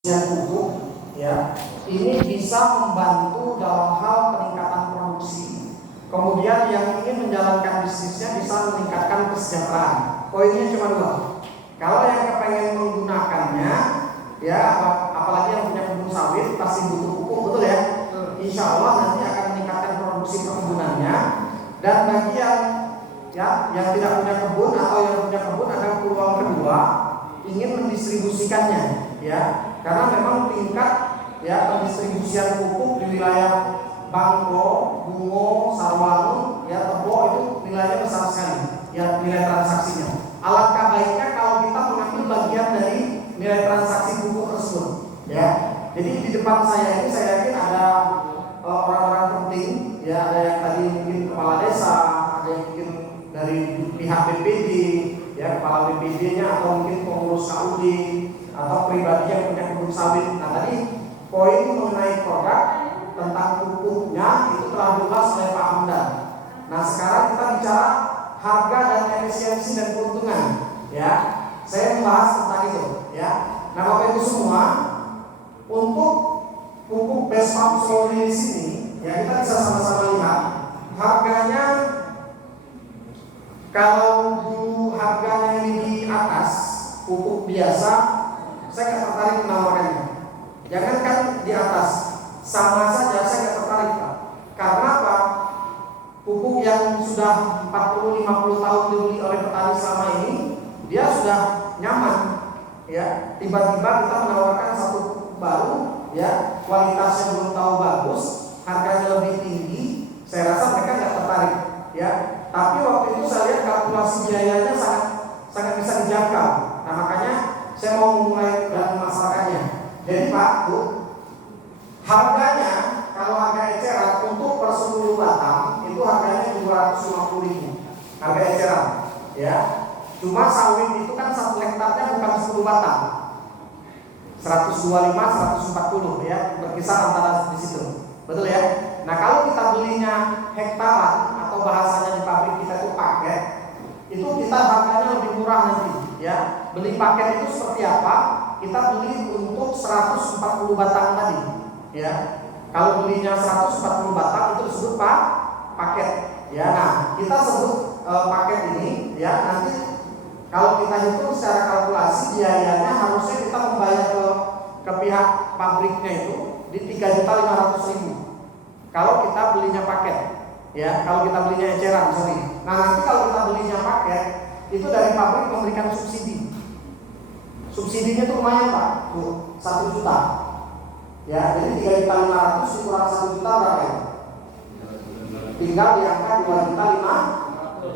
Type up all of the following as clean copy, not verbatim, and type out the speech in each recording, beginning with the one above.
pupuk ya, ini bisa membantu dalam hal peningkatan produksi. Kemudian yang ingin menjalankan bisnisnya bisa meningkatkan kesejahteraan. Poinnya cuma dua. Kalau yang kepengen menggunakannya ya, apalagi yang punya kebun sawit pasti butuh pupuk, betul ya? Insya Allah nanti akan meningkatkan produksi perkebunannya. Dan bagi yang tidak punya kebun atau yang punya kebun, ada peluang kedua, ingin mendistribusikannya ya, karena memang tingkat pendistribusian pupuk di wilayah Bangko, Bungo, Sarwangun, Tebo itu nilainya besar sekali ya, nilai transaksinya. Alangkah baiknya kalau kita mengambil bagian dari nilai transaksi pupuk tersebut ya. Jadi di depan saya ini saya yakin ada orang-orang penting ya, ada yang tadi mungkin kepala desa, ada yang mungkin dari pihak BPD ya, kepala BPD-nya, atau mungkin pengurus KUD, atau pribadi yang punya kebun sawit. Nah tadi poin mengenai produk tentang pupuknya itu telah dibahas oleh Pak Hamdan. Nah sekarang kita bicara harga dan efisiensi dan keuntungan ya. Saya membahas tentang itu ya. Nah Bapak Ibu semua, untuk pupuk base pump slurry di sini ya, kita bisa sama-sama lihat harganya. Kalau dulu harganya ini di atas pupuk biasa, saya nggak tertarik menawarkannya. Jangankan di atas, sama saja saya nggak tertarik, Pak. Karena apa? Pupuk yang sudah 40-50 tahun dibeli oleh petani selama ini, dia sudah nyaman ya. Tiba-tiba kita menawarkan satu pupuk baru ya, kualitasnya belum tahu bagus, harganya lebih tinggi, saya rasa mereka nggak tertarik ya. Tapi waktu itu saya lihat kalkulasi biayanya sangat bisa dijangkau. Nah makanya saya mau mulai dan memasarkannya. Jadi Pak, Bu, harganya kalau harga eceran untuk per 10 batang itu harganya 250.000. Harga eceran ya. Cuma sawit itu kan 1 hektarnya bukan 10 batang, 125, 140 ya, berkisar antara di situ. Betul ya? Nah kalau kita belinya hektaran atau bahasanya di pabrik kita itu paket, itu kita harganya lebih murah nanti ya. Beli paket itu seperti apa? Kita beli untuk 140 batang tadi ya. Kalau belinya 140 batang itu disebut paket ya. Nah kita sebut paket ini ya, nanti kalau kita hitung secara kalkulasi biayanya harusnya kita membayar ke pihak pabriknya itu di 3.500.000 kalau kita belinya paket ya. Kalau kita belinya eceran, sorry. Nah nanti kalau kita belinya paket, itu dari pabrik memberikan subsidi. Subsidinya itu lumayan Pak, tuh 1 juta ya. Jadi 3.500 dikurang 1 juta berapa ya? Tinggal di angka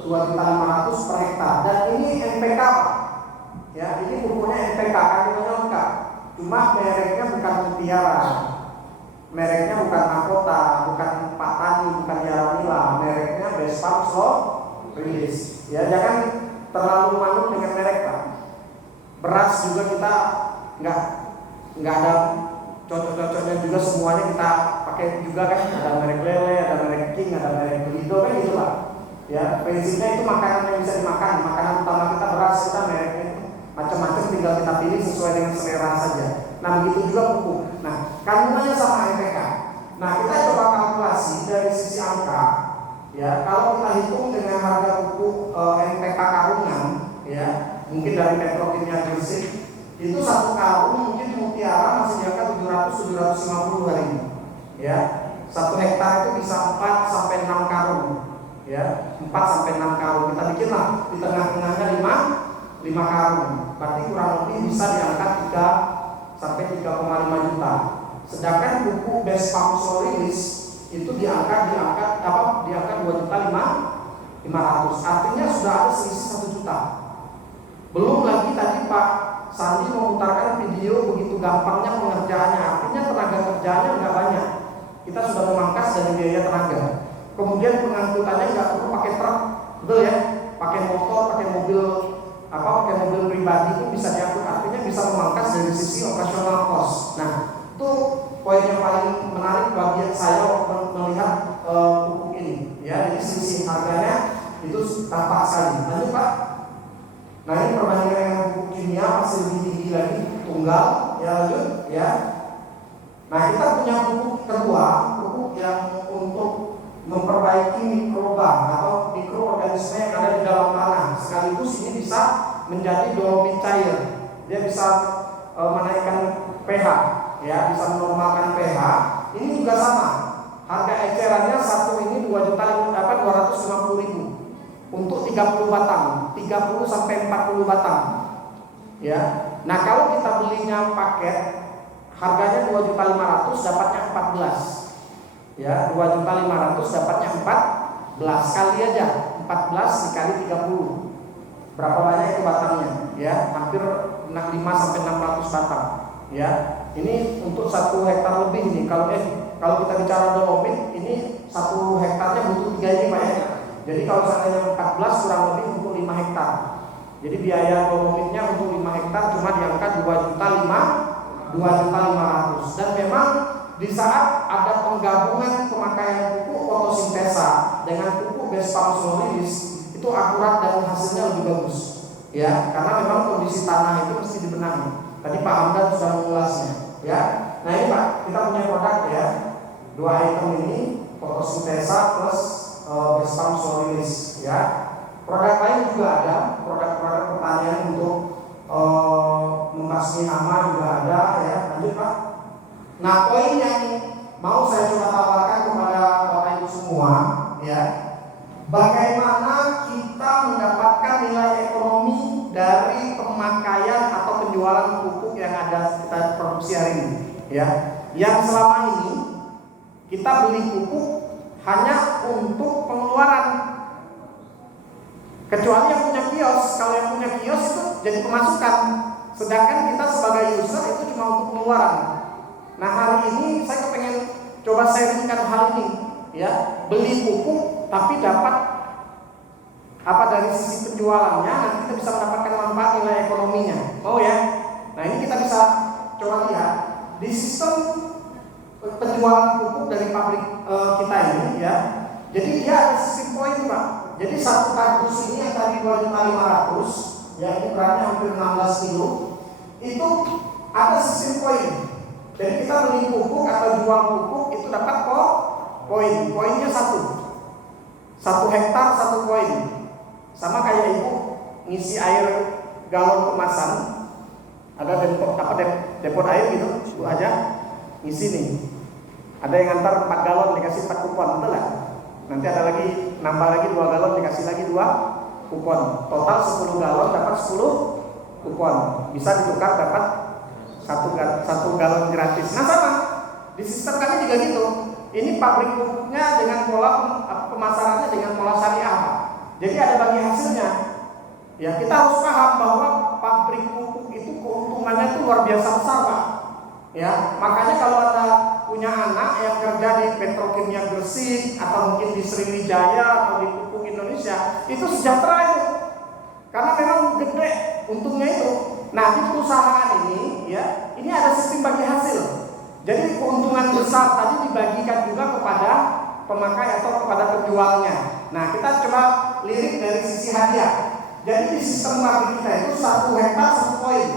2.500 per hektar. Dan ini NPK Pak ya, ini pupuknya NPK, kandungannya lengkap. Cuma mereknya bukan Mutiara, mereknya bukan Mahkota, bukan Pak Tani, bukan Yaramila, mereknya Base Pump Slow Release ya. Jangan terlalu manut dengan merek Pak. Beras juga kita nggak ada cocok-cocoknya juga, semuanya kita pakai juga kan. Ada merek Lele, ada merek King, ada merek Lido kan gitu Pak ya. Prinsipnya itu makanan yang bisa dimakan, makanan utama kita beras, kita mereknya macam-macam, tinggal kita pilih sesuai dengan selera saja. Nah begitu juga pupuk. Nah kandungannya sama NPK. Nah kita coba kalkulasi dari sisi angka ya. Kalau kita hitung dengan harga pupuk NPK karungan ya, mungkin dari Petrokimia Gresik itu 1 karung mungkin di Mutiara masih di angka 700-750 hari ini ya. 1 hektar itu bisa 4-6 karung ya, 4-6 karung. Kita bikinlah di tengah-tengahnya 5 karung, berarti kurang lebih bisa di angka 3-3,5 juta. Sedangkan pupuk Base Pump Slow Release itu di angka 2.500.000. Artinya sudah ada selisih 1 juta. Belum lagi tadi Pak Sandi memutarkan video begitu gampangnya pengerjaannya, artinya tenaga kerjanya nggak banyak. Kita sudah memangkas dari biaya tenaga. Kemudian pengangkutannya nggak perlu pakai truk, betul ya? Pakai motor, pakai mobil pribadi itu bisa diangkut, artinya bisa memangkas dari sisi operasional cost. Nah itu poin yang paling menarik bagi saya melihat pupuk ini ya. Jadi sisi harganya itu tampak sekali. Lanjut Pak. Nah ini perbandingan dengan pupuk kimia masih lebih tinggi lagi, tunggal ya lanjut ya. Nah, kita punya pupuk kedua, pupuk yang untuk memperbaiki mikroba atau mikroorganisme yang ada di dalam tanah. Sekaligus ini bisa menjadi dolomit cair. Dia bisa menaikkan pH, ya, bisa menormalkan pH. Ini juga sama. Harga ecerannya satu ini 2.250.000 untuk 30 batang, 30 sampai 40 batang. Ya. Nah, kalau kita belinya paket, harganya 2.500.000, dapatnya 14. Ya, 2.500.000 dapatnya 14 kali aja. 14 dikali 30. Berapa banyak itu batangnya? Ya, hampir 65 sampai 600 batang. Ya. Ini untuk 1 hektar lebih nih. Kalau kita bicara dolomit, ini 1 hektarnya butuh 3 ini Pak ya. Jadi kalau seandainya 14 kurang lebih untuk 5 hektar. Jadi biaya dolomitnya untuk 5 hektar cuma di angka 2.500.000. Dan memang di saat ada penggabungan pemakaian pupuk fotosintesa dengan pupuk Bespharum solaris, itu akurat dan hasilnya lebih bagus. Ya, karena memang kondisi tanah itu mesti dibenahi. Tadi Pak Hamdan sudah mengulasnya. Ya, nah ini Pak, kita punya produk ya. 2 item ini fotosintesa plus Bespharum solaris. Ya, produk lain juga ada, produk-produk pertanian untuk membasmi hama juga ada ya. Lanjut Pak. Nah, poin yang mau saya coba tawarkan kepada Bapak Ibu semua ya, bagaimana kita mendapatkan nilai ekonomi dari pemakaian atau penjualan pupuk yang ada kita produksi hari ini ya. Yang selama ini kita beli pupuk hanya untuk pengeluaran. Kecuali yang punya kios. Kalau yang punya kios itu jadi pemasukan. Sedangkan kita sebagai user itu cuma untuk pengeluaran. Nah, hari ini saya pengen coba sharingkan hal ini ya. Beli pupuk tapi dapat apa dari sisi penjualannya, nanti kita bisa mendapatkan manfaat nilai ekonominya. Mau ya? Nah, ini kita bisa coba lihat di sistem penjualan pupuk dari pabrik kita ini ya. Jadi dia ada sistem poin Pak. Jadi 1 kardus ini yang tadi 2.500.000 ya, ini beratnya hampir 16 kilo, itu ada sistem poin. Jadi kita beli pupuk atau jual pupuk itu dapat poin. Poinnya 1 hektar 1 poin. Sama kayak ibu ngisi air galon kemasan, ada depot air gitu, ibu aja ngisi nih. Ada yang antar 4 galon dikasih 4 kupon, betul lah. Nanti ada lagi nambah lagi 2 galon dikasih lagi 2 kupon. Total 10 galon dapat 10 kupon. Bisa ditukar dapat 1 galon gratis. Nah, sama di sistem kami juga gitu. Ini pabrik pupuknya dengan pola pemasarannya dengan pola syariah. Jadi ada bagi hasilnya. Ya, kita harus paham bahwa pabrik pupuk itu keuntungannya itu luar biasa besar Pak. Ya, makanya kalau Anda punya anak yang kerja di Petrokimia Gresik atau mungkin di Sriwijaya atau di Pupuk Indonesia, itu sejahtera itu. Karena memang gede untungnya itu. Nah, di perusahaan ini ya, ini ada sistem bagi hasil. Jadi keuntungan besar tadi dibagikan juga kepada pemakai atau kepada penjualnya. Nah, kita coba lirik dari sisi hadiah. Jadi di sistem pabrik kita itu 1 hektar 1 poin.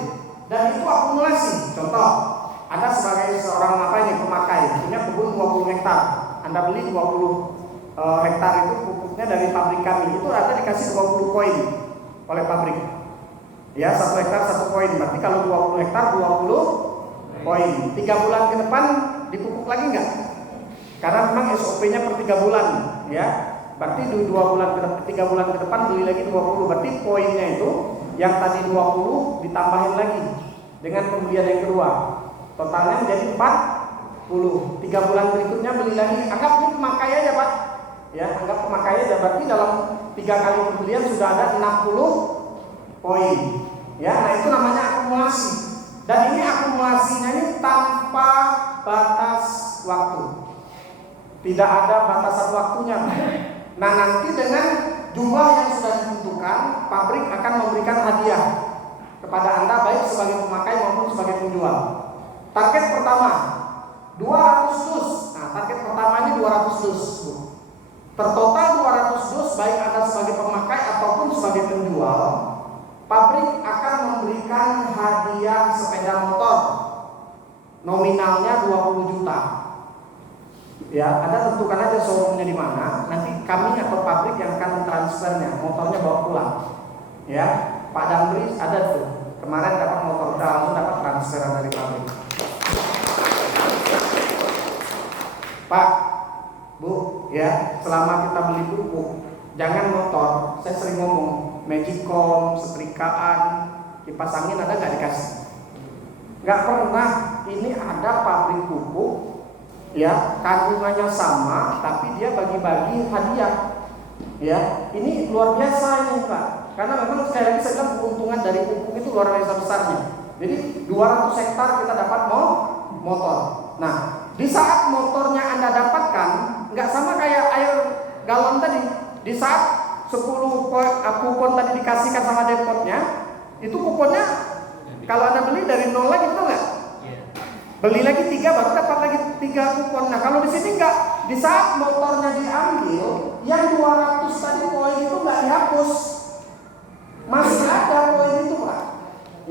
Dan itu akumulasi. Contoh, Anda sebagai seorang pemakai punya kebun 20 hektar. Anda beli 20 hektar itu pupuknya dari pabrik kami. Itu Anda dikasih 20 poin oleh pabrik. Ya, 1 hektar 1 poin. Berarti kalau 20 hektar 20 poin. 3 bulan ke depan dipupuk lagi enggak? Karena memang SOP-nya per 3 bulan, ya. Berarti 3 bulan ke depan beli lagi 20. Berarti poinnya itu yang tadi 20 ditambahin lagi dengan pembelian yang kedua. Totalnya menjadi 40. 3 bulan berikutnya beli lagi. Anggap ini pemakai aja Pak. Ya, anggap pemakai aja. Berarti dalam 3 kali pembelian sudah ada 60 poin. Ya, nah itu namanya akumulasi. Dan ini akumulasinya ini tanpa batas waktu. Tidak ada batasan waktunya. Nah, nanti dengan jumlah yang sudah ditentukan, pabrik akan memberikan hadiah kepada Anda baik sebagai pemakai maupun sebagai penjual. Target pertama 200 dus. Nah, target pertama ini 200 dus. Tertotal 200 dus baik Anda sebagai pemakai ataupun sebagai penjual, pabrik akan memberikan hadiah sepeda motor nominalnya 20 juta. Ya, Anda tentukan aja showroomnya di mana. Nanti kami atau pabrik yang akan mentransfernya, motornya bawa pulang. Ya, Pak Damri ada tuh. Kemarin dapat motor, langsung dapat transferan dari pabrik. Pak, Bu, ya, selama kita beli pupuk, jangan motor. Saya sering ngomong, magicom, setrikaan, kipas angin ada nggak dikasih? Nggak pernah. Ini ada pabrik pupuk, ya, kandungannya sama, tapi dia bagi-bagi hadiah. Ya, ini luar biasa ini Pak. Karena memang sekali lagi saya bilang keuntungan dari pupuk itu luar biasa besarnya. Jadi 200 hektar kita dapat motor. Nah, di saat motornya Anda dapatkan, nggak sama kayak air galon tadi. Di saat 10 kupon tadi dikasihkan sama depotnya, itu kuponnya kalau Anda beli dari 0 lagi, betul nggak? Beli lagi 3 baru dapat lagi 3 kupon. Nah, kalau di sini enggak. Di saat motornya diambil, yang 200 tadi poin itu enggak dihapus. Masih ada poin itu, Pak.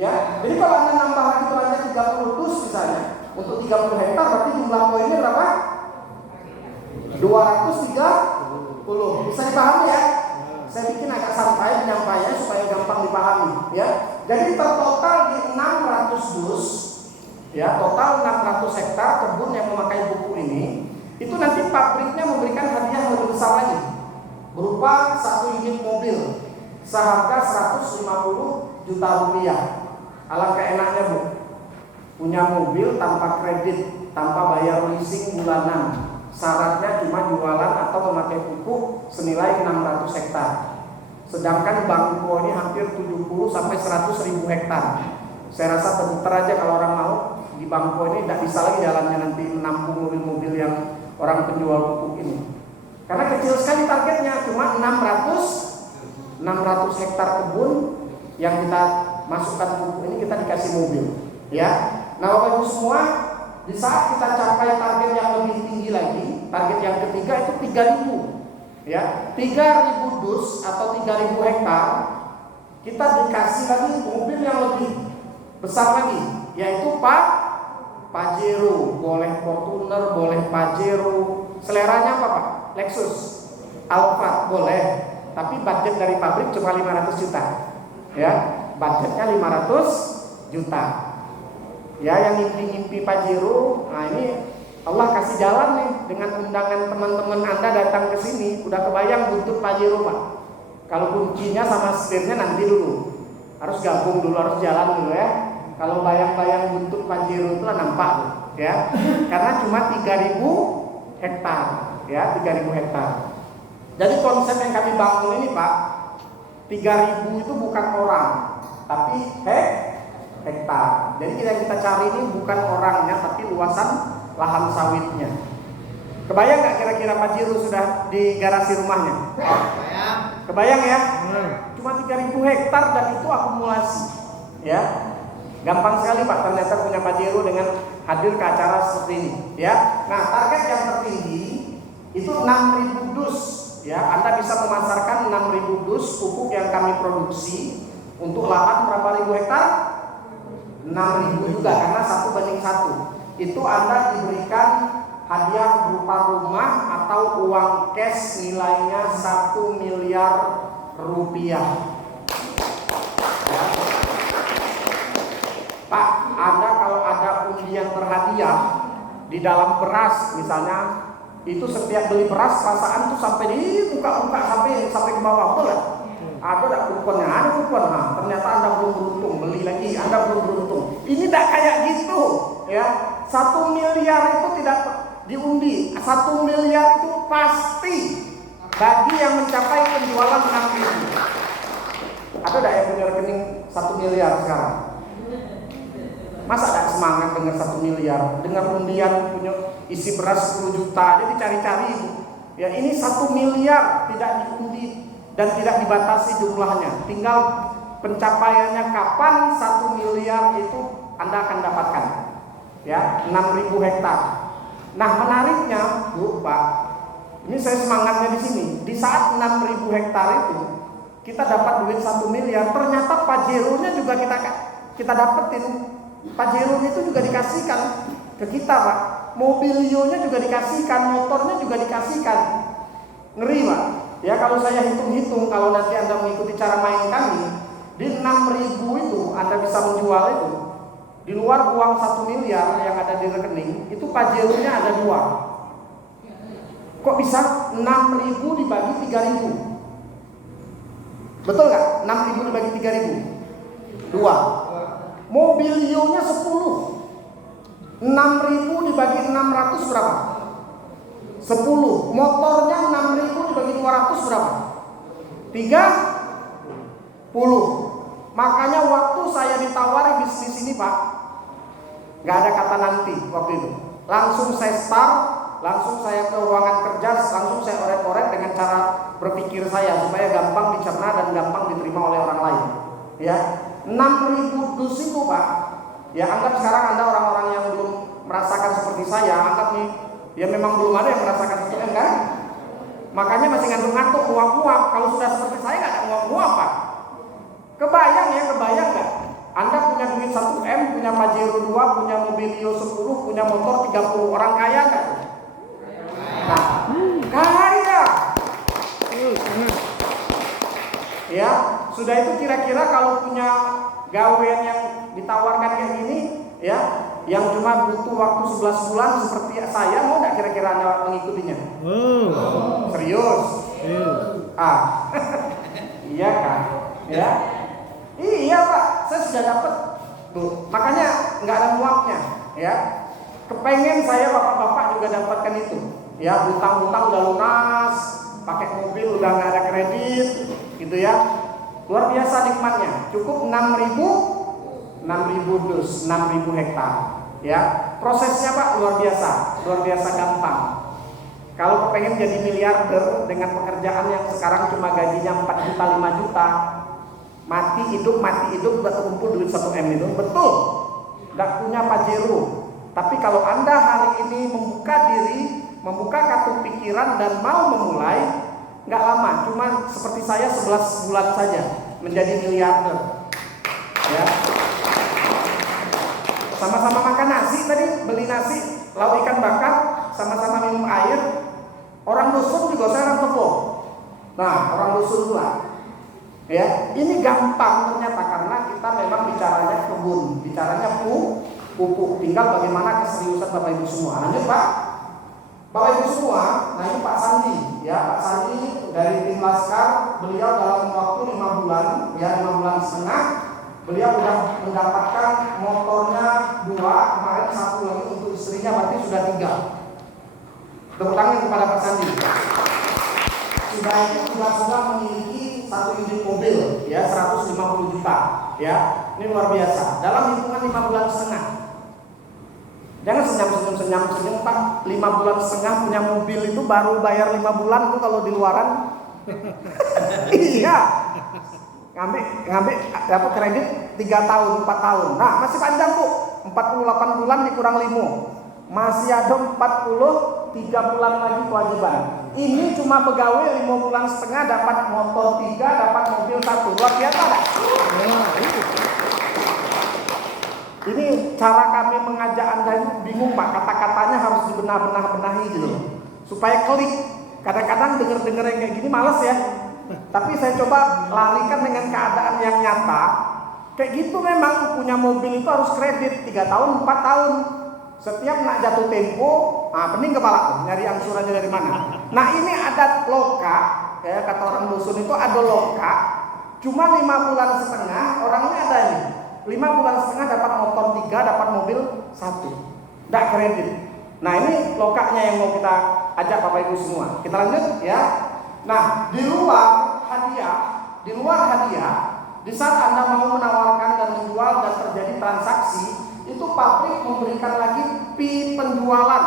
Ya. Jadi kalau Anda nambah lagi lagi 30 dus misalnya, untuk 30 hektar berarti jumlah poinnya berapa? 230. Bisa dipahami ya? Saya bikin agak santai penyampaiannya supaya gampang dipahami, ya. Jadi tertotal di 600 dus. Ya, total 600 hektar kebun yang memakai pupuk ini, itu nanti pabriknya memberikan hadiah yang lebih besar lagi, berupa 1 unit mobil seharga 150 juta rupiah. Alangkah enaknya, Bu, punya mobil tanpa kredit, tanpa bayar leasing bulanan. Syaratnya cuma jualan atau memakai pupuk senilai 600 hektar. Sedangkan Bangko ini hampir 70 sampai 100 ribu hektar. Saya rasa bentar aja kalau orang mau di Bangko ini tidak bisa lagi jalannya nanti menampung mobil-mobil yang orang penjual pupuk ini. Karena kecil sekali targetnya, cuma 600 hektar kebun yang kita masukkan pupuk ini kita dikasih mobil. Ya, nah Bapak Ibu semua, di saat kita capai target yang lebih tinggi lagi, target yang ketiga itu 3.000. Ya, 3.000 dus atau 3.000 hektar, kita dikasih lagi mobil yang lebih besar lagi, yaitu Pajero. Boleh Fortuner, boleh Pajero. Seleranya apa Pak? Lexus, Alphard boleh. Tapi budget dari pabrik cuma 500 juta. Ya, budgetnya 500 juta. Ya, yang ngimpi-ngimpi Pajero, nah ini Allah kasih jalan nih dengan undangan teman-teman Anda datang ke sini. Udah kebayang buntut Pajero Pak? Kalau kuncinya sama setirnya nanti dulu. Harus gabung dulu, harus jalan dulu ya. Kalau bayang-bayang buntut Pajero itu lah nampak ya. Karena cuma 3.000 hektar, ya, 3.000 hektar. Jadi konsep yang kami bangun ini Pak, 3.000 itu bukan orang, tapi hektar. Jadi yang kita cari ini bukan orangnya, tapi luasan lahan sawitnya. Kebayang nggak kira-kira Pajero sudah di garasi rumahnya? Kebayang ya? Cuma 3.000 hektar dan itu akumulasi, ya. Gampang sekali Pak ternyata punya Pajero dengan hadir ke acara seperti ini, ya. Nah, target yang tertinggi itu 6.000 dus, ya. Anda bisa memasarkan 6.000 dus pupuk yang kami produksi untuk lahan berapa ribu hektar? 6.000 juga, karena 1:1. Itu Anda diberikan hadiah berupa rumah atau uang cash nilainya 1 miliar rupiah. Ya. Pak, kalau ada undian berhadiah di dalam beras misalnya, itu setiap beli beras perasaan tuh sampai dibuka-buka sampai ke bawah, betul ya? Ada kuponnya, ada kupon. Nah, ternyata Anda belum beruntung, beli lagi, Anda belum beruntung. Ini tidak kayak gitu, ya. 1 miliar itu tidak diundi. 1 miliar itu pasti bagi yang mencapai penjualan 6.000. Ada tidak yang punya rekening 1 miliar sekarang? Masa ada semangat dengan 1 miliar? Dengan undian punya isi beras 10 juta, jadi cari-cari. Ya, ini 1 miliar tidak diundi dan tidak dibatasi jumlahnya. Tinggal pencapaiannya kapan 1 miliar itu Anda akan dapatkan. Ya, 6.000 hektar. Nah, menariknya, Bu, Pak, ini saya semangatnya di sini. Di saat 6.000 hektar itu kita dapat duit 1 miliar, ternyata Pajero-nya juga kita dapetin. Pajero itu juga dikasihkan ke kita, Pak. Mobilionya juga dikasihkan, motornya juga dikasihkan. Ngeri, Pak. Ya, kalau saya hitung-hitung, kalau nanti Anda mengikuti cara main kami, di 6.000 itu Anda bisa menjual itu. Di luar uang 1 miliar yang ada di rekening, itu Pajero-nya ada 2. Kok bisa 6.000 dibagi 3.000? Betul nggak? 6.000 dibagi 3.000? 2. Mobilionya 10. 6.000 dibagi 600 berapa? 10. Motornya 6.000 dibagi 200 berapa? 30. Makanya waktu saya ditawari bisnis ini, Pak, nggak ada kata nanti waktu itu. Langsung saya start, langsung saya ke ruangan kerja, langsung saya orek-orek dengan cara berpikir saya supaya gampang dicerna dan gampang diterima oleh orang lain. Ya, 6.000 dus itu, Pak. Ya, anggap sekarang Anda orang-orang yang belum merasakan seperti saya, anggap nih, ya memang belum ada yang merasakan itu, kan? Makanya masih ngantuk-ngantuk, nguap-nguap. Kalau sudah seperti saya nggak ada nguap-nguap, Pak. Kebayang nggak? Anda punya duit 1M, punya Pajero 2, punya Mobilio 10, punya motor 30, orang kaya nggak? Nah, kaya. Ya, sudah itu kira-kira kalau punya gawean yang ditawarkan kayak gini, ya, yang cuma butuh waktu 11 bulan seperti saya, mau nggak kira-kira Anda mengikutinya? Serius? Iya kan? Ya, iya, Pak, saya sudah dapat tuh. Makanya nggak ada muapnya, ya. Kepengen saya bapak-bapak juga dapatkan itu, ya. Hutang-hutang udah lunas, pakai mobil udah nggak ada kredit, gitu ya. Luar biasa nikmatnya. Cukup 6.000 dus, 6.000 hektar, ya. Prosesnya, Pak, luar biasa gampang. Kalau kepengen jadi miliarder dengan pekerjaan yang sekarang cuma gajinya 4 juta, 5 juta, mati hidup udah terkumpul duit 1M itu, betul. Nggak punya Pajero. Tapi kalau Anda hari ini membuka diri, membuka kartu pikiran dan mau memulai, nggak lama, cuma seperti saya 11 bulan saja menjadi miliarder. Ya. Sama-sama makan nasi tadi, beli nasi, lauk ikan bakar, sama-sama minum air. Orang dusun juga saya orang tepung. Nah, orang dusun pula. Ya, ini gampang ternyata karena kita memang bicaranya kebun, bicaranya pupuk. Tinggal bagaimana keseriusan Bapak Ibu semua. Lanjut, Pak. Bapak Ibu semua, nah ini Pak Sandi, ya, Pak Sandi dari tim Laskar, beliau dalam waktu 5 bulan, ya 5 bulan setengah, beliau sudah mendapatkan motornya 2, kemarin 1 lagi untuk istrinya, berarti sudah 3. Tepuk tangan kepada Pak Sandi. Sudah memiliki 1 unit mobil, ya 150 juta, ya. Ini luar biasa. Dalam hitungan 5 bulan setengah. Jangan senyum Pak. 5 bulan setengah punya mobil itu baru bayar 5 bulan tuh kalau di luaran. Iya. Ngambil dapat kredit 3 tahun, 4 tahun. Nah, masih panjang, Bu. 48 bulan dikurang 5. Masih ada 43 bulan lagi kewajiban. Ini cuma pegawai 5 bulan setengah dapat motor 3, dapat mobil 1. Luar biasa enggak? Ini cara kami mengajak Anda ini bingung, Pak. Kata-katanya harus dibenahi gitu, supaya klik. Kadang-kadang denger yang kayak gini males ya. Tapi saya coba larikan dengan keadaan yang nyata. Kayak gitu memang punya mobil itu harus kredit 3 tahun, 4 tahun. Setiap nak jatuh tempo, pening kepala, nyari angsurannya dari mana. Nah, ini ada loka, kayak kata orang dusun itu ada loka. Cuma 5 bulan setengah, orangnya ada ini. 5 bulan setengah dapat motor 3, dapat mobil 1. Nggak kredit. Nah, ini lokaknya yang mau kita ajak Bapak Ibu semua. Kita lanjut ya. Nah, di luar hadiah, di saat Anda mau menawarkan dan menjual dan terjadi transaksi, itu pabrik memberikan lagi fee penjualan.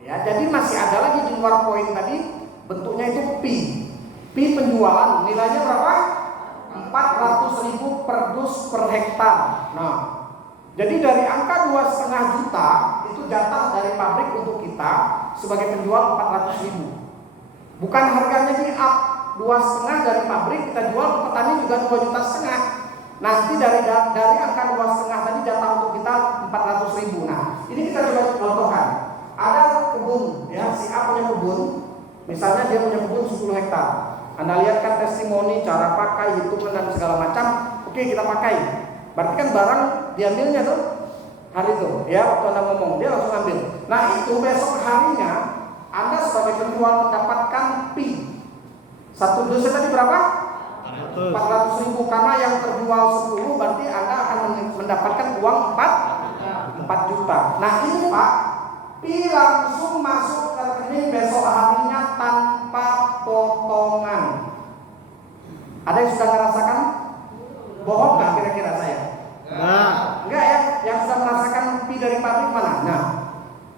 Ya, jadi masih ada lagi di luar poin tadi, bentuknya itu fee penjualan. Nilainya berapa? 400.000 per dus per hektar. Nah, jadi dari angka 2,5 juta itu jatah dari pabrik untuk kita sebagai penjual 400.000. Bukan harganya di up 2,5 dari pabrik kita jual ke petani juga 2,5 juta. Nanti dari angka 2,5 tadi jatah untuk kita 400.000. Nah, ini kita coba contohkan. Ada kebun, ya, si A punya kebun, misalnya dia punya kebun 10 hektar. Anda lihat kan testimoni, cara pakai, hitungan dan segala macam. Oke, kita pakai. Berarti kan barang diambilnya tuh hari itu, ya, waktu Anda ngomong dia langsung ambil. Nah itu besok harinya Anda sebagai penjual mendapatkan fee. Satu dosis tadi berapa? 400.000, karena yang terjual 10 berarti Anda akan mendapatkan uang 4 juta. Nah ini Pak, fee langsung masuk ke rekening besok harinya tanpa potongan. Ada yang sudah merasakan? Bohong nggak kira-kira saya? Enggak ya? Yang sudah merasakan fee dari pabrik mana? Nah,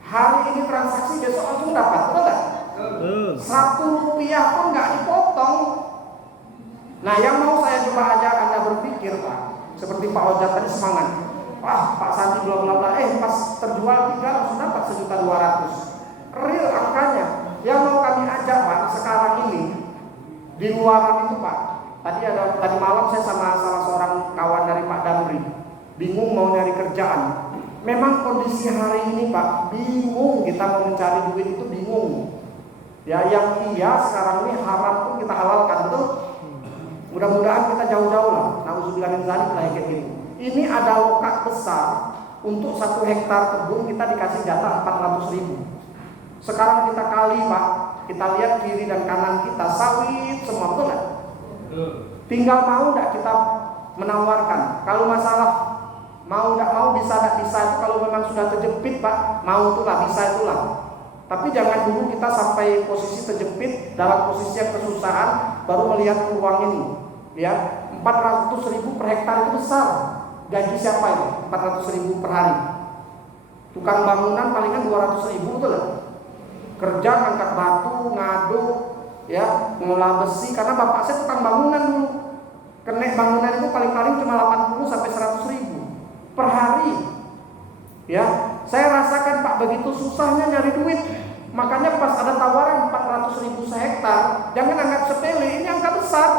hari ini transaksi besok langsung dapat, betul nggak? 1 rupiah pun nggak dipotong. Nah, yang mau saya coba ajak Anda berpikir, Pak, seperti Pak Ojat tadi semangat. Wah, Pak Sandi bla bla bla, pas terjual 3 langsung dapat 1.200.000. Real angkanya. Yang mau kami ajak, Pak, sekarang ini di luaran itu, Pak. Tadi malam saya sama salah seorang kawan dari Pak Damri, bingung mau nyari kerjaan. Memang kondisi hari ini Pak, bingung kita mau mencari duit itu bingung. Ya yang sekarang ini haram pun kita halalkan, betul? Mudah-mudahan kita jauh-jauh lah. Nauzubillah min dzalik lah kayak gitu. Ini ada lokak besar untuk 1 hektar kebun kita dikasih jatah 400.000. Sekarang kita kali Pak, kita lihat kiri dan kanan kita sawit semua, betul nggak? Tinggal mau tidak kita menawarkan. Kalau masalah mau tidak mau, bisa tidak bisa itu kalau memang sudah terjepit Pak, mau itulah, bisa itulah. Tapi jangan dulu kita sampai posisi terjepit dalam posisi yang kesusahan baru melihat peluang ini. Ya, 400.000 per hektar itu besar. Gaji siapa itu? 400.000 per hari. Tukang bangunan palingan 200.000, betul nggak? Kerja ngangkat batu, ngaduk, ya, ngolah besi, karena bapak saya tukang bangunan dulu. Kenek bangunan itu paling-paling cuma 80 sampai 100.000 per hari. Ya, saya rasakan Pak begitu susahnya nyari duit. Makanya pas ada tawaran 400.000 sehektar, jangan anggap sepele, ini angka besar.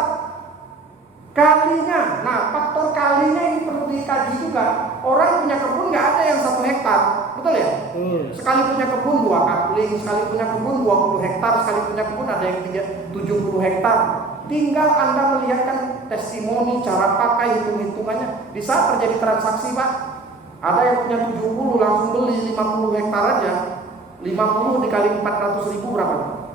Kalinya, nah faktor kalinya ini perlu dikaji juga. Orang punya kebun nggak ada yang 1 hektar, betul ya? Sekali punya kebun 2 kapling, sekali punya kebun 20 hektar, sekali punya kebun ada yang 70 hektar. Tinggal Anda melihatkan testimoni, cara pakai, hitung-hitungannya. Di saat terjadi transaksi Pak, ada yang punya 70 langsung beli 50 hektar aja. 50 dikali 400.000 berapa?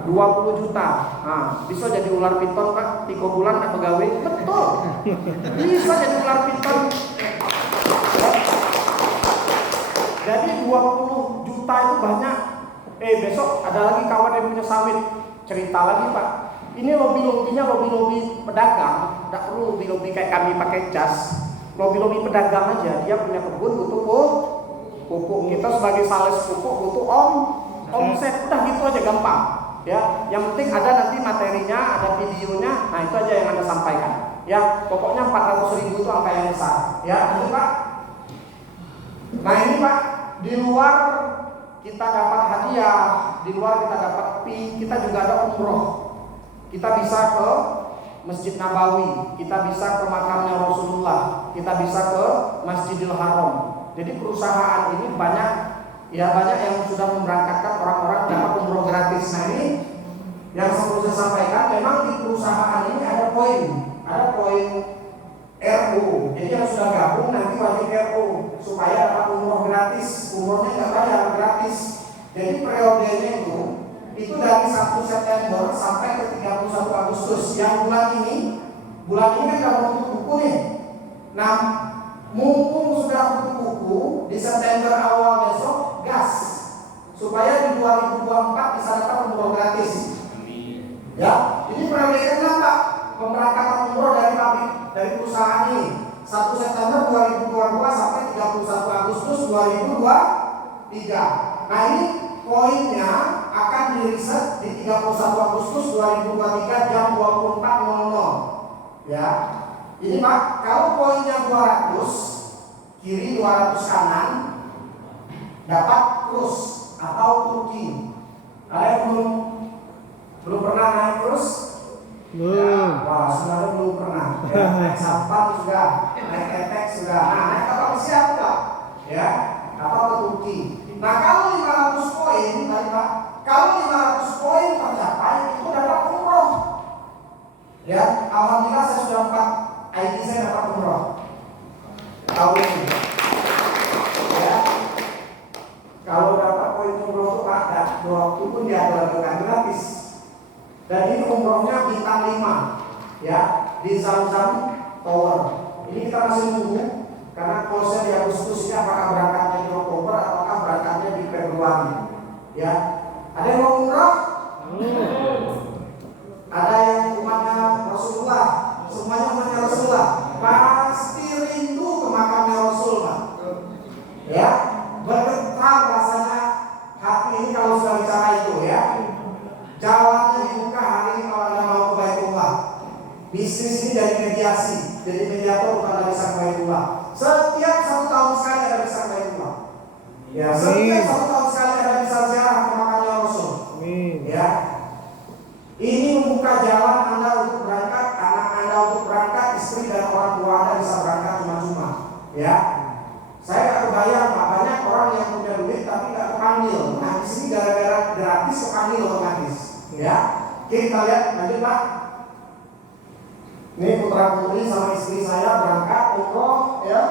20 juta. Nah, bisa jadi ular piton Pak, 3 bulan tak pegawai. Betul. Bisa jadi ular piton. Jadi 20 juta itu banyak. Besok ada lagi kawan yang punya sawit. Cerita lagi Pak. Ini lobby-lobbynya lobby-lobby pedagang. Tidak perlu lobby-lobby kayak kami pakai jas. Lobby-lobby pedagang aja. Dia punya kebun butuh pupuk. Kita sebagai sales pupuk butuh omset. Udah gitu aja gampang. Ya, yang penting ada nanti materinya, ada videonya. Nah itu aja yang Anda sampaikan. Ya, pokoknya 400.000 itu angka yang besar. Ya, itu Pak. Nah ini Pak, di luar kita dapat hadiah, di luar kita dapat fee, kita juga ada umroh. Kita bisa ke Masjid Nabawi, kita bisa ke makamnya Rasulullah, kita bisa ke Masjidil Haram. Jadi perusahaan ini banyak yang sudah memberangkatkan orang-orang dapat umroh gratis. Nah ini yang perlu saya sampaikan, memang di perusahaan ini ada poin RU. Jadi yang sudah gabung nanti wajib RU supaya dapat umroh gratis. Umrohnya nggak bayar, gratis. Jadi periodenya itu dari 1 September sampai ke 31 Agustus. Yang bulan ini kan nggak mau tutup buku nih. Nah, mumpung sudah tutup buku di September awal besok, gas supaya di 2024 bisa dapat umroh gratis. Ya, ini periode kenapa? Pemberangkatan umroh dari perusahaan ini 1 September 2022 sampai 31 Agustus 2023. Nah ini poinnya akan diriset di 31 Agustus 2023 jam 24.00. Ya, ini Pak, kalau poinnya 200 kiri 200 kanan dapat krus atau Turki. Kalian belum pernah naik krus? Ya, wah, sebenarnya belum pernah. Ya, naik Sampan sudah, naik Etek sudah. Nah, naik kapal siap Pak? Ya, atau ke Turki. Nah kalau 500 poin tadi Pak, kalau 500 poin tercapai itu dapat umroh. Ya, alhamdulillah saya sudah dapat ID, saya dapat umroh tahun ini. Ya, kalau dapat poin umroh itu Pak, waktu pun diadakan gratis. Dan ini umrohnya bintang 5, ya, di Zamzam Tower. Ini kita masih nunggu karena close di Agustus ini, apakah berangkatnya di Oktober ataukah berangkatnya di Februari. Ya, ada yang mau umroh? Ada yang umatnya Rasulullah, semuanya umatnya Rasulullah, pasti rindu ke makamnya Rasul, Pak. Ya, bergetar rasanya hati ini kalau sudah bicara itu, ya. Jalannya dibuka hari ini kalau Anda mau ke Baitullah. Bisnis ini dari mediasi, jadi mediator bukan dari sang Baitullah. Setiap 1 tahun sekali ada bisa Baitullah. Ya, setiap 1 tahun sekali ada bisa ziarah ke makamnya Rasul. Ya. Ini membuka jalan Anda untuk berangkat, anak Anda untuk berangkat, istri dan orang tua Anda bisa berangkat cuma-cuma. Ya. Saya nggak kebayang Pak, banyak orang yang punya duit tapi nggak kepanggil. Nah di sini gara-gara gratis kepanggil otomatis. Ya. Oke, kita lihat lanjut Pak. Ini putra putri sama istri saya berangkat umroh, ya.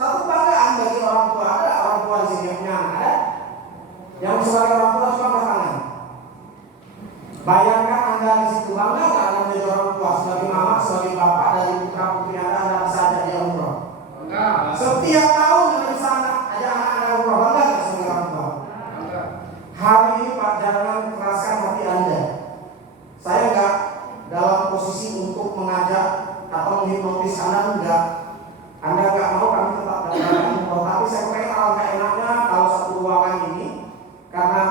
Satu banggaan bagi orang tua. Ada orang tua di sini yang punya anak, ada? Yang sebagai orang tua cuma bertangan. Bayangkan Anda di situ, bangga nggak Anda menjadi orang tua sebagai mama, sebagai bapak dari putra putri Anda bisa ajak dia umroh. Setiap tahun Anda bisa ajak anak Anda umroh, bangga nggak sebagai orang tua? Hari ini Pak, jangan keraskan hati Anda. Saya nggak dalam posisi untuk mengajak atau menghipnotis Anda, enggak. Anda nggak mau, kami tetap datang umroh. Tapi saya pengen alangkah enaknya kalau satu ruangan ini, karena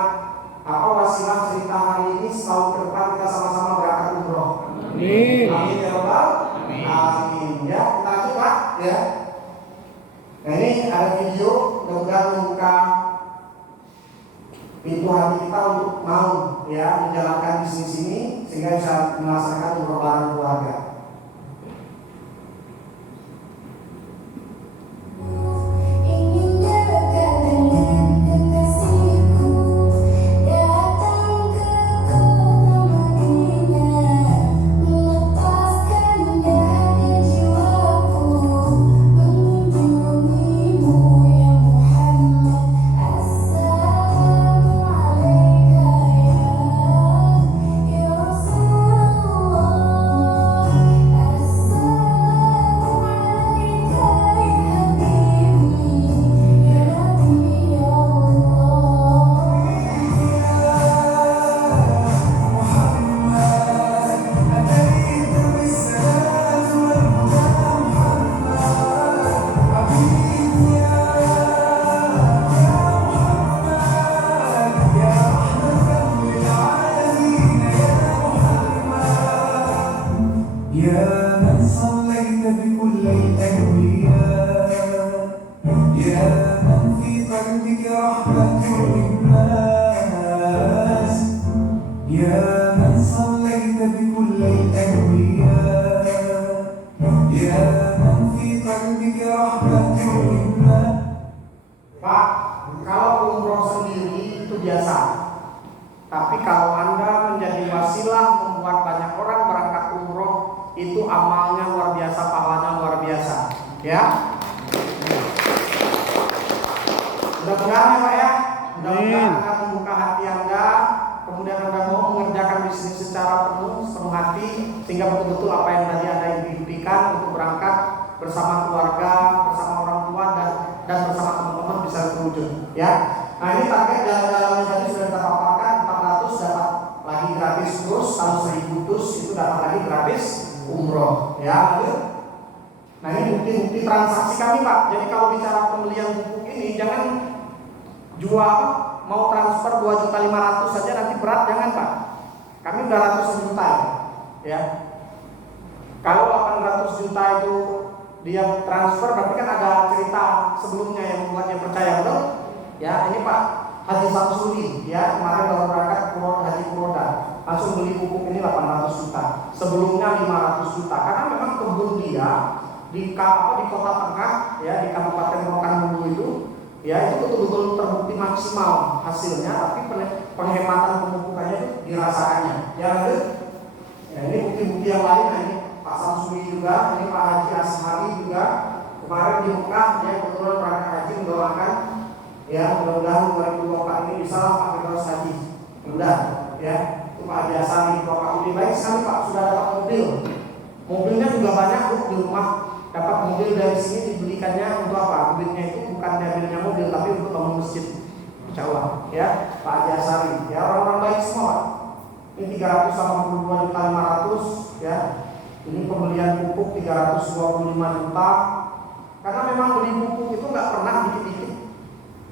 wasilah cerita hari ini setahun ke depan kita sama-sama berangkat umroh. Amin. Amin ya Rabbal. Amin. Ya, kita lanjut Pak. Ya. Nah ini ada video, mudah-mudahan membuka pintu hati kita untuk mau ya menjalankan bisnis ini sehingga bisa melaksanakan umroh bareng keluarga. Pak, kalau umroh sendiri itu biasa. Tapi kalau Anda menjadi wasilah membuat banyak orang berangkat umroh, itu amalnya luar biasa, pahalanya luar biasa. Ya. Mudah-mudahan ya Pak ya. Mudah-mudahan akan membuka hati Anda, kemudian Anda mau mengerjakan bisnis secara sepenuh hati, sehingga betul-betul apa yang tadi Anda impikan untuk berangkat bersama keluarga, bersama orang tua dan bersama teman-teman bisa terwujud. Ya. Nah ini target jalan-jalannya tadi sudah kita paparkan, 400 dapat lagi gratis terus, kalau 1000 dus itu dapat lagi gratis umroh. Ya, lanjut. Nah ini bukti-bukti transaksi kami Pak. Jadi kalau bicara pembelian buku ini jangan jual mau transfer 2.500.000 saja nanti berat, jangan Pak. Kami udah ratusan juta ya. Kalau 800 juta itu dia transfer berarti kan ada cerita sebelumnya yang membuatnya percaya, betul? Ya, ini Pak Haji Samsuri ya, kemarin baru berangkat Haji Kuroda, langsung beli pupuk ini 800 juta. Sebelumnya 500 juta. Karena memang kebun dia di kota tengah ya, di Kabupaten Rokan Hulu itu Ya itu betul-betul terbukti maksimal hasilnya, tapi penghematan pemupukannya itu dirasakannya. Ya lanjut. Ya, ini bukti-bukti yang lain. Nah, ini Pak Samsuri juga, ini Pak Haji Ashari juga. Kemarin di Mekah, ya kebetulan berangkat haji mendoakan, ya mudah-mudahan 2024 ini bisa Pak Firdaus haji. Mudah, ya. Itu Pak Haji Ashari, Pak Udi baik sekali Pak, sudah dapat mobil. Mobilnya juga banyak di rumah. Dapat mobil dari sini dibelikannya untuk apa? Duitnya itu bukan diambilnya mobil, tapi untuk bangun masjid. Insya Allah, ya Pak Haji Ashari, ya orang-orang baik semua Pak. Ini 382.500.000, ya. Ini pembelian pupuk 325 juta. Karena memang beli pupuk itu nggak pernah dikit-dikit,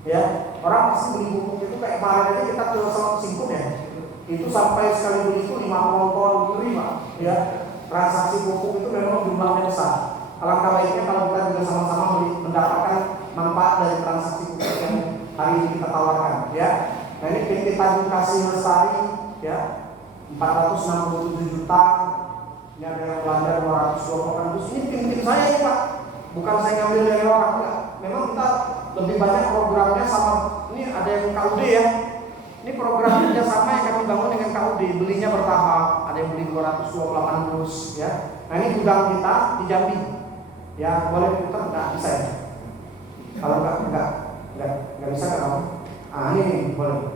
ya. Orang pasti beli pupuk itu kayak kemarin aja kita ke Singkup ya. Itu sampai sekali beli itu 50 ton beli Pak, ya. Transaksi pupuk itu memang jumlahnya besar. Alangkah baiknya kalau kita juga sama-sama mendapatkan manfaat dari transaksi pupuk yang hari ini kita tawarkan, ya. Nah ini PT Tanjung Kasih Lestari, ya, 467 juta. Ini ada yang Belanda 220 dus. Ini tim-tim saya ya Pak, bukan saya ngambil dari orang enggak. Memang kita lebih banyak programnya sama. Ini ada yang KUD ya. Ini program kerjasama yang kami bangun dengan KUD. Belinya bertahap. Ada yang beli 228 dus, ya. Nah ini gudang kita di Jambi. Ya boleh putar nggak bisa ya? Kalau nggak bisa kan? Ah ini boleh.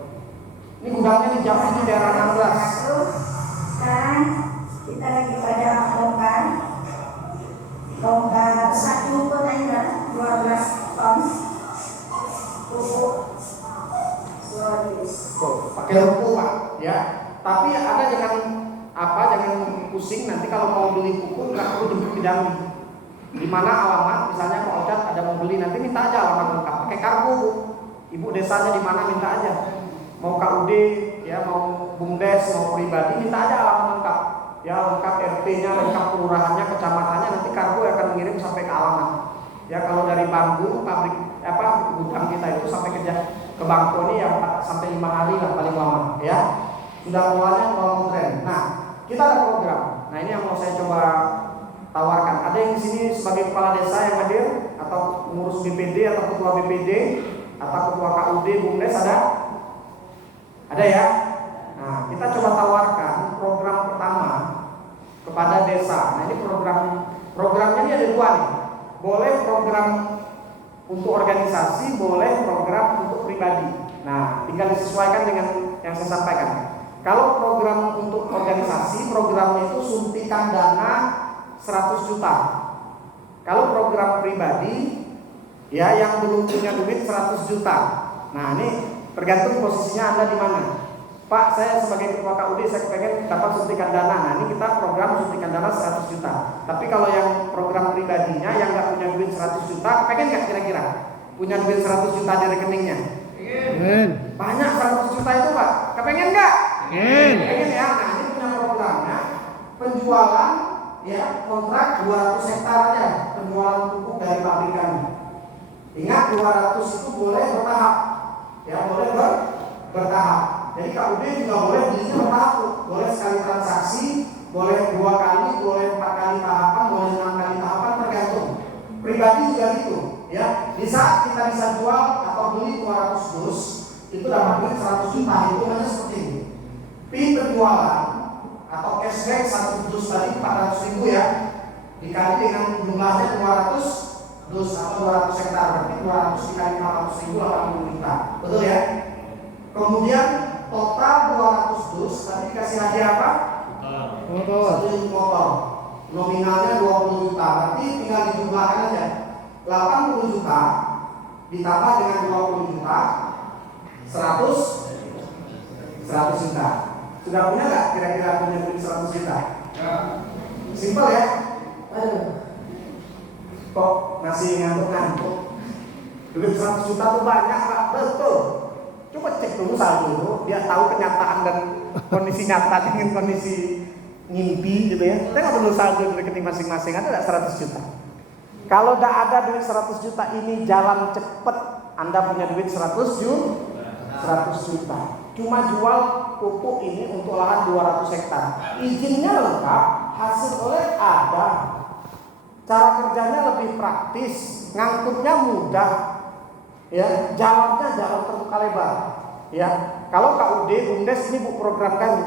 Ini gudangnya di Jambi di daerah 16. Sekarang kita lagi pada longgar satu kontainer 12 ton pupuk pakai lembu Pak, ya. Tapi ada jangan pusing nanti kalau mau beli pupuk nggak perlu jemput ke Jambi. Di mana alamat, misalnya Pak Ocat ada mau beli, nanti minta aja alamat lengkap, pakai kargo Bu. Ibu desanya di mana minta aja. Mau KUD, ya mau BUMDes, mau pribadi, minta aja alamat lengkap. Ya lengkap RT-nya, lengkap kelurahannya, kecamatannya, nanti kargo akan mengirim sampai ke alamat. Ya kalau dari Bandung, pabrik gudang kita itu sampai ke Bangko ini ya 4 sampai 5 hari lah paling lama, ya. Sudah mulanya mau tren. Nah, kita ada program. Nah, ini yang mau saya coba tawarkan. Ada yang di sini sebagai kepala desa yang hadir atau pengurus BPD atau ketua BPD atau ketua KUD, BUMDes ada? Ada ya? Nah, kita coba tawarkan program pertama kepada desa. Nah, ini programnya ini ada 2 nih. Boleh program untuk organisasi, boleh program untuk pribadi. Nah, tinggal disesuaikan dengan yang saya sampaikan. Kalau program untuk organisasi, programnya itu suntikan dana 100 juta. Kalau program pribadi, ya yang belum punya duit 100 juta. Nah, ini tergantung posisinya Anda di mana. Pak, saya sebagai ketua KUD saya pengen dapat suntikan dana. Nah, ini kita program suntikan dana 100 juta. Tapi kalau yang program pribadinya yang nggak punya duit 100 juta, pengen nggak kira-kira punya duit 100 juta di rekeningnya? Banyak 100 juta itu Pak. Kepengen nggak? Pengen ya. Nah, ini punya programnya penjualan, ya kontrak 200 hektar aja penjualan pupuk dari pabrikan. Ingat 200 itu boleh bertahap, ya boleh bertahap. Jadi KUD juga boleh belinya bertahap, boleh sekali transaksi, boleh 2 kali, boleh 4 kali tahapan, boleh 6 kali tahapan, tergantung. Pribadi juga gitu, ya. Di saat kita bisa jual atau beli 200 dus, itu dapat duit 100 juta, itu hanya seperti ini. Fee penjualan atau cashback 1 dus tadi 400.000 ya, dikali dengan jumlahnya 200 dus atau 200 hektar, berarti 200 dikali 400.000 80 juta, betul ya? Kemudian total 200 dus tadi dikasih hadiah apa? Motor. 1 unit motor. Nominalnya 20 juta, berarti tinggal dijumlahkan aja. 80 juta ditambah dengan 20 juta 100 juta. Sudah punya nggak kira-kira punya duit 100 juta? Ya. Simpel ya? Aduh. Kok masih ngantuk-ngantuk? Duit 100 juta tuh banyak Pak, betul. Coba cek dulu saldo itu, dia tahu kenyataan dan kondisi nyata dengan kondisi ngimpi gitu ya. Kita nggak perlu saldo di rekening masing-masing, ada nggak 100 juta? Kalau nggak ada duit 100 juta ini jalan cepet, Anda punya duit 100 juta. Cuma jual pupuk ini untuk lahan 200 hektar. Izinnya lengkap, hasil oleh ada. Cara kerjanya lebih praktis, ngangkutnya mudah. Ya, jalannya jalan terbuka lebar. Ya, kalau KUD BUMDes ini program kami.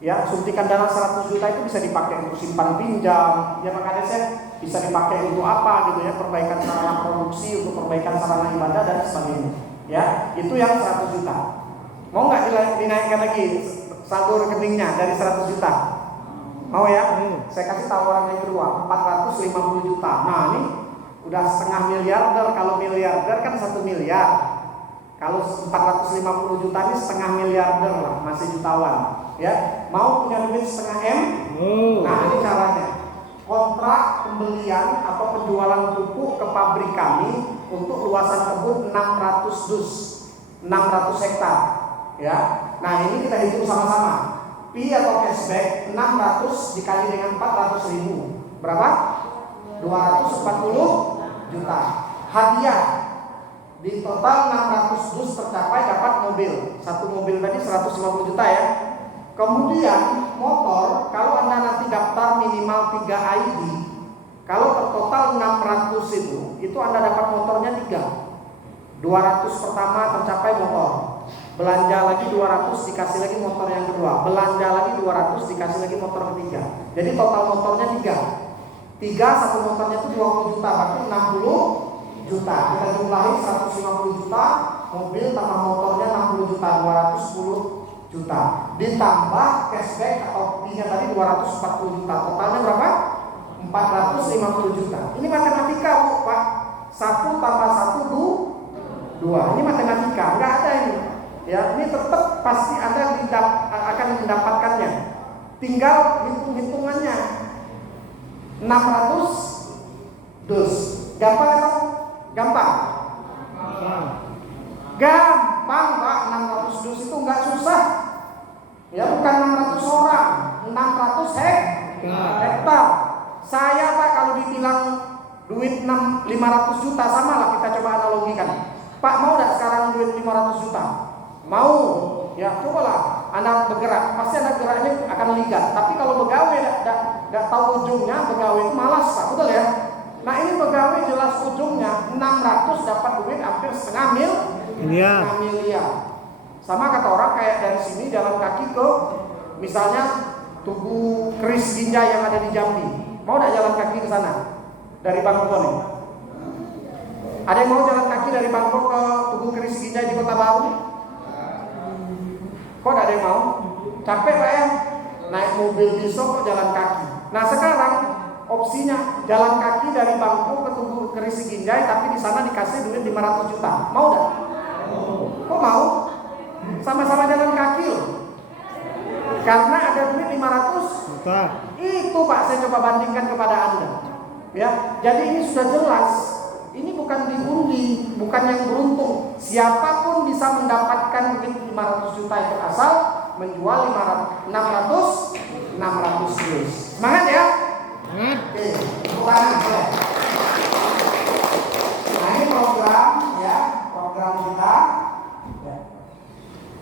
Ya, suntikan dana 100 juta itu bisa dipakai untuk simpan pinjam. Ya, makanya saya bisa dipakai untuk apa gitu ya, perbaikan sarana produksi, untuk perbaikan sarana ibadah dan sebagainya. Ya, itu yang 100 juta. Mau nggak dinaikkan lagi saldo rekeningnya dari 100 juta? Mau ya? Saya kasih tawaran yang kedua, 450 juta. Nah, ini udah setengah miliarder. Kalau miliarder kan 1 miliar. Kalau 450 juta ini setengah miliarder lah, masih jutawan. Ya, mau punya duit setengah M? Nah, ini caranya. Kontrak pembelian atau penjualan pupuk ke pabrik kami untuk luasan kebun 600 dus, 600 hektar. Ya, nah ini kita hitung sama-sama. Pi atau cashback 600 dikali dengan 400 ribu, berapa? 240 juta. Hadiah di total 600 dus tercapai, dapat mobil. Satu mobil tadi 150 juta ya. Kemudian motor, kalau Anda nanti daftar minimal 3 ID, kalau tertotal 600 itu Anda dapat motornya 3. 200 pertama tercapai motor. Belanja lagi 200 dikasih lagi motor yang kedua. Belanja lagi 200 dikasih lagi motor ketiga. Jadi total motornya 3, satu motornya itu 20 juta, berarti 60 juta. Kita jumlahi 150 juta, mobil tambah motornya 60 juta, 210 juta. Ditambah cashback atau fee-nya tadi 240 juta. Totalnya berapa? 450 juta. Ini matematika Bu, Pak. 1 tambah 1 2. Ini matematika, enggak ada ini. Ya, ini tetap pasti Anda akan mendapatkannya. Tinggal hitung-hitungannya. 600 dus. Gampang atau? Gampang. Gampang Pak, 600 dus itu enggak susah. Ya, bukan 600 orang, 600 hektar. Saya Pak kalau dibilang duit 500 juta, sama lah kita coba analogikan. Pak, mau enggak sekarang duit 500 juta? Mau. Ya, cobalah Anda bergerak. Pasti Anda geraknya akan ligat. Tapi kalau pegawai enggak tahu ujungnya, pegawai itu malas Pak, betul ya? Nah, ini pegawai jelas ujungnya 600 dapat duit hampir setengah miliar. Sama kata orang, kayak dari sini jalan kaki ke misalnya Tugu Keris Ginjai yang ada di Jambi. Mau enggak jalan kaki ke sana? Dari Bangkok nih. Ada yang mau jalan kaki dari Bangkok ke Tugu Keris Ginjai di Kota Baru? Kok ada yang mau? Capek Pak ya? Naik mobil besok kok jalan kaki. Nah sekarang opsinya jalan kaki dari Bangkok ke Tugu Keris Ginjai, tapi di sana dikasih duit 500 juta. Mau enggak? Kok mau? Sama-sama jalan kaki loh. Karena ada duit 500 juta. Itu Pak, saya coba bandingkan kepada Anda. Ya, jadi ini sudah jelas. Ini bukan diundi, bukan yang beruntung. Siapapun bisa mendapatkan duit 500 juta itu asal menjual 600 dus. Semangat ya? Oke, tepuk tangan boleh. Nah, ini program ya, program kita. Ya.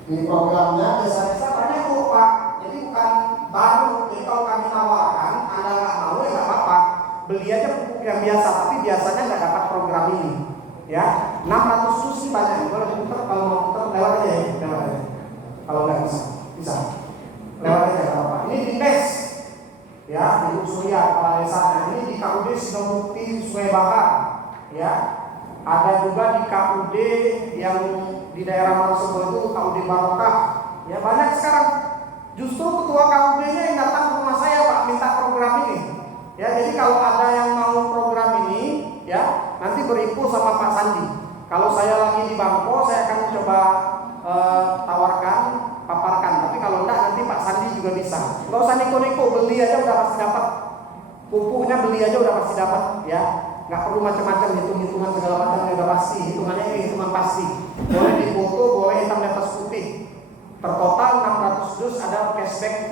Ini programnya desa-desa banyak tuh Pak. Jadi bukan baru. Jadi kalau kami tawarkan, Anda nggak mau ya nggak apa-apa. Beli aja pupuk yang biasa, tapi biasanya nggak dapat program ini. Ya, 600 dus sih banyak. Boleh putar, kalau mau putar lewat aja ya, lewat aja. Kalau nggak bisa lewat aja kalau Pak. Ini di PES, ya, di Surya kepala desanya. Ini di KUD Sidomukti Sungai Bahar, ya. Ada juga di KUD yang di daerah Marosebo itu KUD Barokah. Ya banyak sekarang. Justru ketua KUD-nya yang datang ke rumah saya Pak minta program ini. Ya, jadi kalau ada yang mau program ini, ya nanti berinfo sama Pak Sandi. Kalau saya lagi di Bangko, saya akan coba tawarkan, paparkan. Tapi kalau enggak nanti Pak Sandi juga bisa. Enggak usah neko-neko, beli aja udah pasti dapat. Pupuknya beli aja udah pasti dapat, ya. Nggak perlu macam-macam hitung-hitungan segala macam, udah pasti. Hitungannya ini hitungan pasti. Boleh difoto, boleh hitam di atas putih. Tertotal 600 dus ada cashback